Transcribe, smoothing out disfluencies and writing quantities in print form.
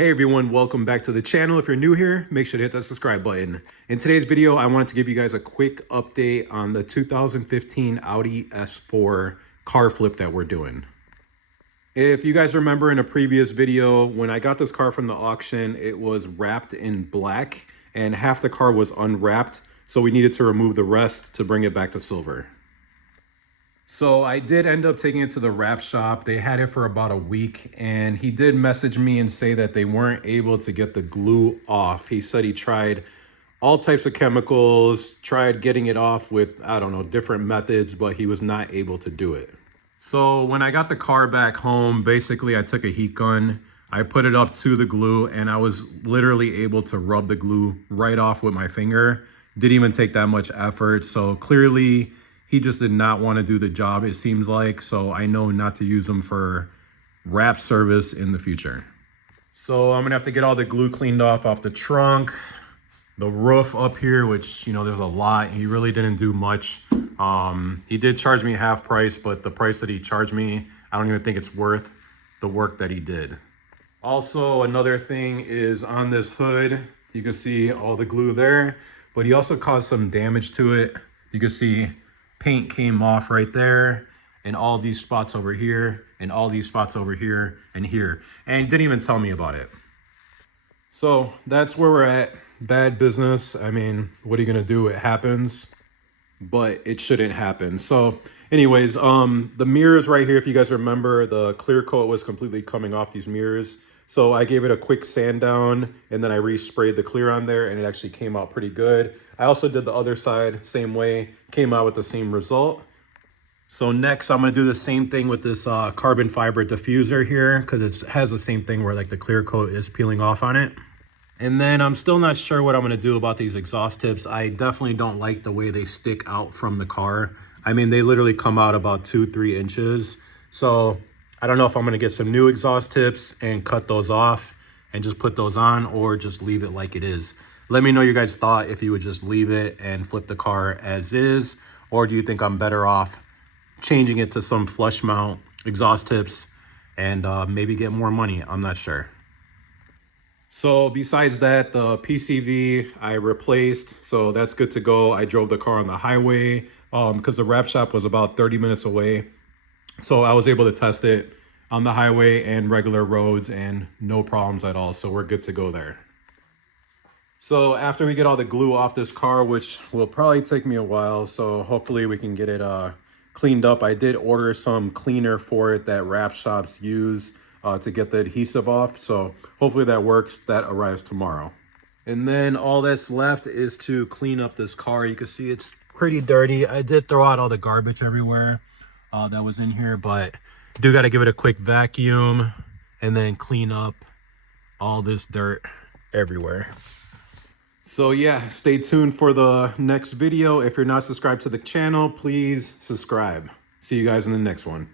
Hey everyone, welcome back to the channel. If you're new here, make sure to hit that subscribe button. In today's video, I wanted to give you guys a quick update on the 2015 Audi S4 car flip that we're doing. If you guys remember in a previous video, when I got this car from the auction, it was wrapped in black and half the car was unwrapped. So we needed to remove the rest to bring it back to silver. So I did end up taking it to the wrap shop. They had it for about a week and he did message me and say that they weren't able to get the glue off. He said he tried all types of chemicals, tried getting it off with, I don't know, different methods, but he was not able to do it. So when I got the car back home, basically I took a heat gun, I put it up to the glue and I was literally able to rub the glue right off with my finger. Didn't even take that much effort. So clearly, he just did not want to do the job, it seems like, so I know not to use them for wrap service in the future. So I'm gonna have to get all the glue cleaned off the trunk, the roof up here, which, you know, there's a lot. He really didn't do much. He did charge me half price, but the price that he charged me, I don't even think it's worth the work that he did. Also, another thing is on this hood, you can see all the glue there, but he also caused some damage to it. You can see paint came off right there and all these spots over here and all these spots over here and here, and didn't even tell me about it. So that's where we're at. Bad business. I mean, what are you gonna do? It happens, but it shouldn't happen. So anyways, the mirrors right here, if you guys remember, the clear coat was completely coming off these mirrors. So I gave it a quick sand down and then I resprayed the clear on there and it actually came out pretty good. I also did the other side, same way, came out with the same result. So next I'm gonna do the same thing with this carbon fiber diffuser here because it has the same thing where like the clear coat is peeling off on it. And then I'm still not sure what I'm gonna do about these exhaust tips. I definitely don't like the way they stick out from the car. I mean, they literally come out about 2-3 inches. So I don't know if I'm gonna get some new exhaust tips and cut those off and just put those on or just leave it like it is. Let me know your guys' thought if you would just leave it and flip the car as is, or do you think I'm better off changing it to some flush mount exhaust tips and maybe get more money? I'm not sure. So besides that, the PCV I replaced, so that's good to go. I drove the car on the highway because the wrap shop was about 30 minutes away. So I was able to test it on the highway and regular roads and no problems at all. So we're good to go there. So after we get all the glue off this car, which will probably take me a while, so hopefully we can get it cleaned up. I did order some cleaner for it that wrap shops use to get the adhesive off. So hopefully that works. That arrives tomorrow. And then all that's left is to clean up this car. You can see it's pretty dirty. I did throw out all the garbage everywhere that was in here, but do got to give it a quick vacuum and then clean up all this dirt everywhere. So yeah, stay tuned for the next video. If you're not subscribed to the channel, please subscribe. See you guys in the next one.